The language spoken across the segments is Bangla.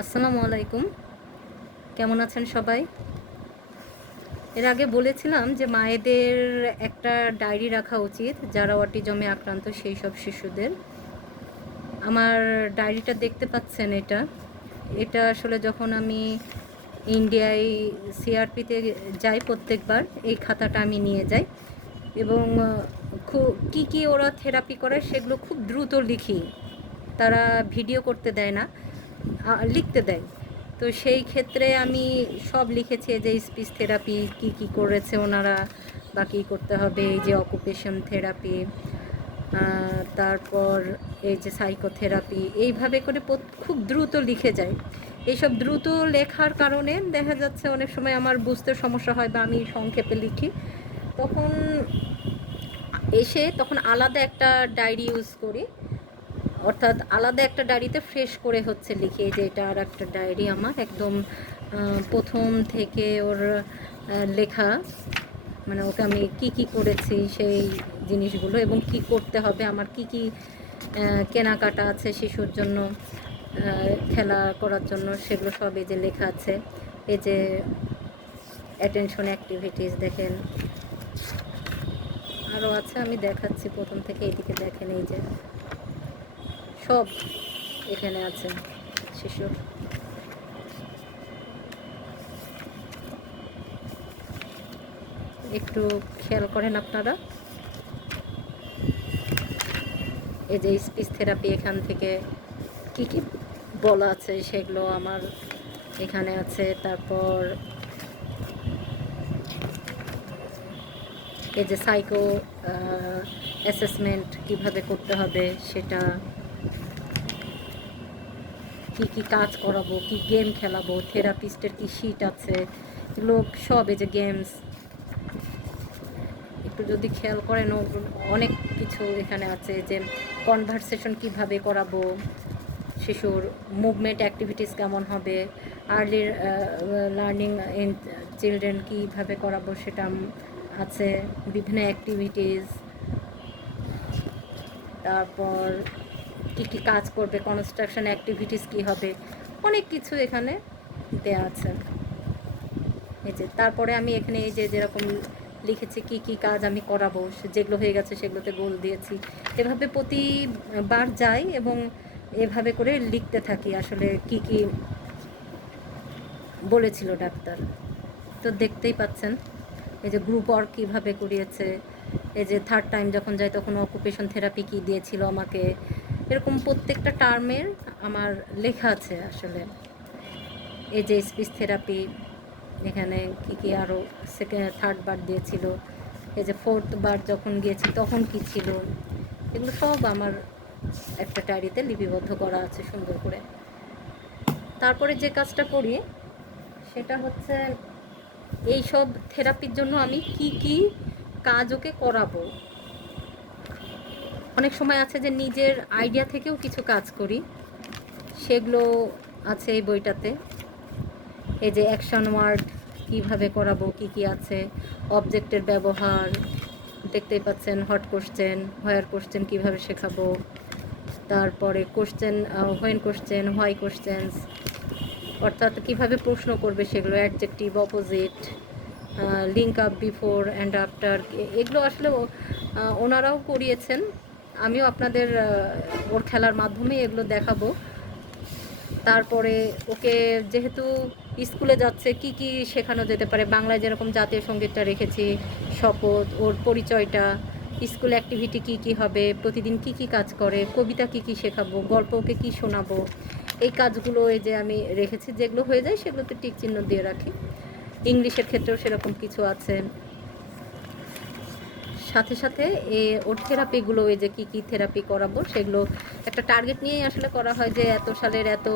আসসালামু আলাইকুম। কেমন আছেন সবাই? এর আগে বলেছিলাম যে মায়েদের একটা ডায়েরি রাখা উচিত যারা অটিজমে আক্রান্ত সেই সব শিশুদের। আমার ডায়েরিটা দেখতে পাচ্ছেন এটা। এটা আসলে যখন আমি ইন্ডিয়ায় সিআরপিতে যাই প্রত্যেকবার এই খাতাটা আমি নিয়ে যাই এবং কী ওরা থেরাপি করে সেগুলো খুব দ্রুত লিখি। তারা ভিডিও করতে দেয় না, লিখতে দেয়। তো সেই ক্ষেত্রে আমি সব লিখেছি যে স্পিচ থেরাপি কী করেছে ওনারা বা কী করতে হবে, এই যে অকুপেশন থেরাপি, তারপর এই যে সাইকোথেরাপি, এইভাবে করে খুব দ্রুত লিখে যায়। এইসব দ্রুত লেখার কারণে দেখা যাচ্ছে অনেক সময় আমার বুঝতে সমস্যা হয় বা আমি সংক্ষেপে লিখি। তখন তখন আলাদা একটা ডায়েরি ইউজ করি, অর্থাৎ আলাদা একটা ডায়েরিতে ফ্রেশ করে হচ্ছে লিখি। যে এটা আর একটা ডায়েরি আমার একদম প্রথম থেকে ওর লেখা, মানে ওকে আমি কি করেছি সেই জিনিসগুলো এবং কি করতে হবে, আমার কি কেনাকাটা আছে শিশুর জন্য, খেলা করার জন্য, সেগুলো সব এই যে লেখা আছে। এই যে অ্যাটেনশন অ্যাক্টিভিটিস দেখেন, আরও আছে, আমি দেখাচ্ছি প্রথম থেকে। এইদিকে দেখেন, এই যে সব এখানে আছে শিশুর। একটু খেয়াল করেন আপনারা, এই যে স্পিচ থেরাপি এখান থেকে কি বলা আছে সেগুলো আমার এখানে আছে। তারপর এই যে সাইকো অ্যাসেসমেন্ট কীভাবে করতে হবে সেটা, কি কাজ করাবো, কি গেম খেলাবো, থেরাপিস্টের কি শিট আছে, এগুলো সব। এই যে গেমস, একটু যদি খেয়াল করেন অনেক কিছু এখানে আছে। যে কনভারসেশন কিভাবে করাবো, শিশুর মুভমেন্ট অ্যাক্টিভিটিস কেমন হবে, আর্লি লার্নিং ইন চিলড্রেন কীভাবে করাবো সেটা আছে, বিভিন্ন অ্যাক্টিভিটিস। তারপর কী কাজ করবে, কনস্ট্রাকশন অ্যাক্টিভিটিস কী হবে, অনেক কিছু এখানে দেওয়া আছে। এই যে তারপরে আমি এখানে এই যে যেরকম লিখেছি কি কাজ আমি করাবো, যেগুলো হয়ে গেছে সেগুলোতে গোল দিয়েছি। এভাবে প্রতিবার যাই এবং এভাবে করে লিখতে থাকি আসলে কি বলেছিল ডাক্তার। তো দেখতেই পাচ্ছেন এই যে গ্রুপ ওয়ার্ক কীভাবে করিয়েছে। এই যে থার্ড টাইম যখন যাই তখন অকুপেশন থেরাপি কী দিয়েছিল আমাকে, এরকম প্রত্যেকটা টার্মের আমার লেখা আছে আসলে। এই যে স্পিচ থেরাপি, এখানে কি আরও থার্ড বার দিয়েছিল। এই যে ফোর্থ বার যখন গিয়েছি তখন কি ছিল, এগুলো সব আমার একটা ডায়েরিতে লিপিবদ্ধ করা আছে সুন্দর করে। তারপরে যে কাজটা করি সেটা হচ্ছে এই সব থেরাপির জন্য আমি কি কাজ ওকে করাবো। অনেক সময় আছে যে নিজের আইডিয়া থেকেও কিছু কাজ করি, সেগুলো আছে এই বইটাতে। এই যে অ্যাকশন ওয়ার্ড কীভাবে করাবো, কি আছে, অবজেক্টের ব্যবহার দেখতেই পাচ্ছেন, হট কোশ্চেন, হোয়ার কোশ্চেন কীভাবে শেখাবো, তারপরে question, when question, why questions, অর্থাৎ কীভাবে প্রশ্ন করবে সেগুলো, adjective, opposite, link up, before and after, এগুলো আসলে ওনারাও করিয়েছেন। আমিও আপনাদের ওর খেলার মাধ্যমে এগুলো দেখাবো। তারপরে ওকে যেহেতু স্কুলে যাচ্ছে কি শেখানো যেতে পারে, বাংলায় যেরকম জাতীয় সঙ্গীতটা রেখেছি, শপথ, ওর পরিচয়টা, স্কুল অ্যাক্টিভিটি কি হবে, প্রতিদিন কি কাজ করে, কবিতা কি শেখাবো, গল্প ওকে কী শোনাবো, এই কাজগুলো এই যে আমি রেখেছি। যেগুলো হয়ে যায় সেগুলোতে টিক চিহ্ন দিয়ে রাখি। ইংলিশের ক্ষেত্রেও সেরকম কিছু আছে। সাথে সাথে ওর থেরাপিগুলো, এই যে কি থেরাপি করাবো সেগুলো একটা টার্গেট নিয়েই আসলে করা হয়, যে এত সালের এত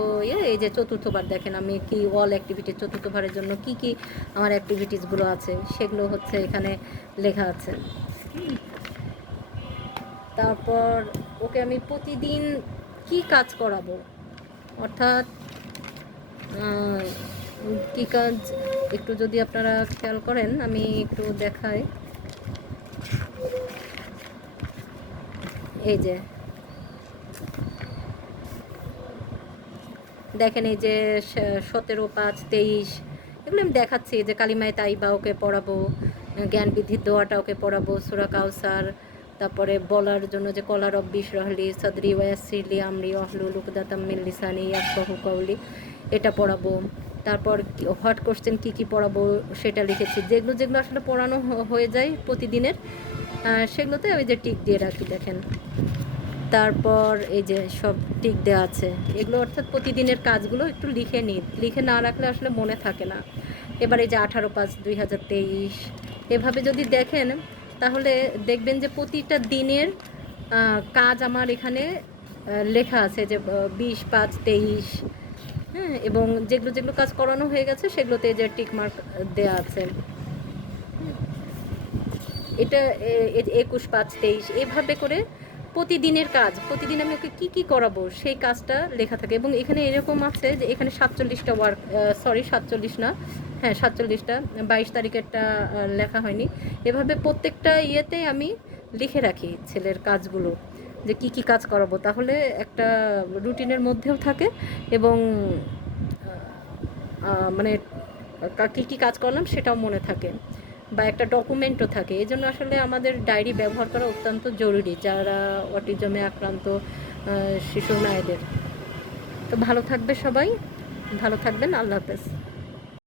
এই যে চতুর্থবার দেখেন আমি কি অল অ্যাক্টিভিটি, চতুর্থবারের জন্য কি আমার অ্যাক্টিভিটিসগুলো আছে সেগুলো হচ্ছে এখানে লেখা আছে। তারপর ওকে আমি প্রতিদিন কি কাজ করাবো, অর্থাৎ কি কাজ, একটু যদি আপনারা খেয়াল করেন আমি একটু দেখাই। এই যে দেখেন এই যে 17/5/23 এগুলো আমি দেখাচ্ছি যে কালিমায়ে তাইবা ওকে পড়াবো, জ্ঞান বৃদ্ধির দোয়াটা ওকে পড়াবো, সূরা কাউসার, তারপরে বলার জন্য যে কলা রব্বি ইশরাহলি সাদরি ওয়ায়াসসিরলি আমরি ওয়াহলুল উকদাতাম মিন লিসানি ইয়াফকাহু কওলি এটা পড়াবো। তারপর হট কোশ্চেন কী কী পড়াবো সেটা লিখেছি, যেগুলো যেগুলো আসলে পড়ানো হয়ে যায় প্রতিদিনের সেগুলোতে ওই যে টিক দিয়ে রাখি দেখেন। তারপর এই যে সব টিক দেওয়া আছে, এগুলো অর্থাৎ প্রতিদিনের কাজগুলো একটু লিখে নিই, লিখে না রাখলে আসলে মনে থাকে না। এবার এই যে 18/5/2023 এভাবে যদি দেখেন তাহলে দেখবেন যে প্রতিটা দিনের কাজ আমার এখানে লেখা আছে যে 20/5/23, হ্যাঁ, এবং যেগুলো যেগুলো কাজ করানো হয়ে গেছে সেগুলোতে যে টিক মার্ক দেওয়া আছে। এটা 21/5/23 এভাবে করে প্রতিদিনের কাজ, প্রতিদিন আমি ওকে কী কী করাবো সেই কাজটা লেখা থাকে। এবং এখানে এরকম আছে যে এখানে 47টা ওয়ার্ক, সরি 47 না, হ্যাঁ 47টা, 22 তারিখেরটা লেখা হয়নি। এভাবে প্রত্যেকটা ইয়েতে আমি লিখে রাখি ছেলের কাজগুলো যে কী কী কাজ করাবো, তাহলে একটা রুটিনের মধ্যেও থাকে এবং মানে কী কী কাজ করলাম সেটাও মনে থাকে বা একটা ডকুমেন্টও থাকে। এই জন্য আসলে আমাদের ডায়েরি ব্যবহার করা অত্যন্ত জরুরি যারা অটিজমে আক্রান্ত শিশু মায়েদের। তো ভালো থাকবে সবাই, ভালো থাকবেন, আল্লাহ হাফেজ।